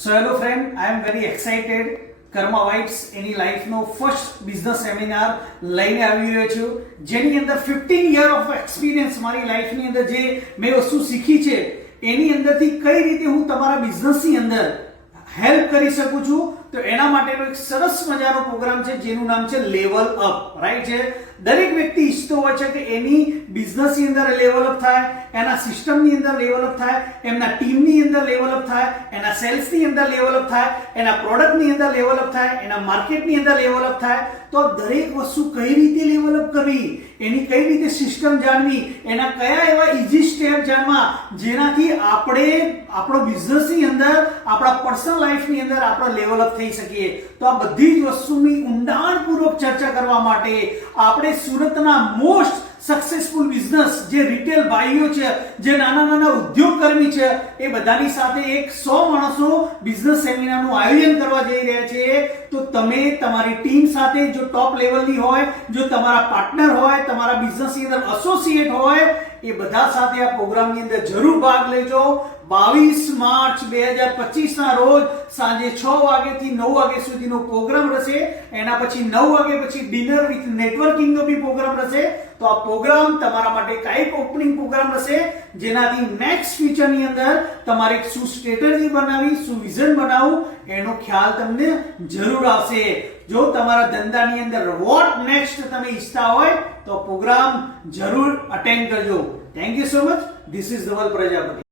So hello friend, I am very excited. Karma Vibes એની લાઈફનો first business seminar લઈને આવી રહ્યો છું, જેની અંદર 15 યર ઓફ એક્સપિરિયન્સ મારી લાઈફની અંદર જે મેં વસ્તુ શીખી છે એની અંદરથી કઈ રીતે હું તમારા બિઝનેસની અંદર હેલ્પ કરી શકું છું. તો એના માટેનો એક સરસ મજાનો પ્રોગ્રામ છે જેનું નામ છે લેવલ અપ. રાઈટ છે, દરેક વ્યક્તિ ઈચ્છતો હોય છે કે એની બિઝનેસની અંદર લેવલ અપ થાય, એના સિસ્ટમની અંદર લેવલ અપ થાય, એમના ટીમની અંદર લેવલ અપ થાય, એના સેલ્સની અંદર લેવલ અપ થાય, એના પ્રોડક્ટની અંદર લેવલ અપ થાય, એના માર્કેટની અંદર લેવલ અપ થાય. તો દરેક વસ્તુ કઈ રીતે લેવલ અપ કરવી, એની કઈ રીતે સિસ્ટમ જાણવી, એના કયા એવા ઈઝી સ્ટેપ જાણવા જેનાથી આપણે આપણો બિઝનેસની અંદર આપણા પર્સનલ લાઈફની અંદર આપણે લેવલ અપ થઈ શકીએ. તો આ બધી જ વસ્તુની ઊંડાણપૂર્વક ચર્ચા કરવા માટે આપણે સુરતના મોસ્ટ સક્સેસફુલ બિઝનેસ જે રિટેલ ભાઈઓ છે, જે નાના નાના ઉદ્યોગકર્મી છે, એ બધાની સાથે એક 100 માણસો બિઝનેસ સેમિનારનું આયોજન કરવા જઈ રહ્યા છે. તો તમે તમારી ટીમ સાથે જો ટોપ લેવલની હોય, જો તમારા પાર્ટનર હોય, તમારા બિઝનેસની અંદર એસોસિએટ હોય, એ બધા સાથે આ પ્રોગ્રામની અંદર જરૂર ભાગ લેજો. 22 માર્ચ 2025 ના રોજ સાંજે 6 વાગ્યાથી 9 વાગ્યા સુધીનો પ્રોગ્રામ રહેશે. એના પછી 9 વાગ્યા પછી ડિનર વિથ નેટવર્કિંગનો બી પ્રોગ્રામ રહેશે. તો આ પ્રોગ્રામ તમારા માટે કાઈક ઓપનિંગ પ્રોગ્રામ રહેશે, જેનાથી નેક્સ્ટ ફ્યુચરની અંદર તમારે શું સ્ટ્રેટેજી બનાવી, શું વિઝન બનાવવું, એનો ખ્યાલ તમને જરૂર આવશે. જો તમારા ધંધાની અંદર વોટ નેક્સ્ટ તમે ઈચ્છતા હોય તો પ્રોગ્રામ જરૂર અટેન્ડ કરજો. Thank you so much. This is Dhaval Prajapati.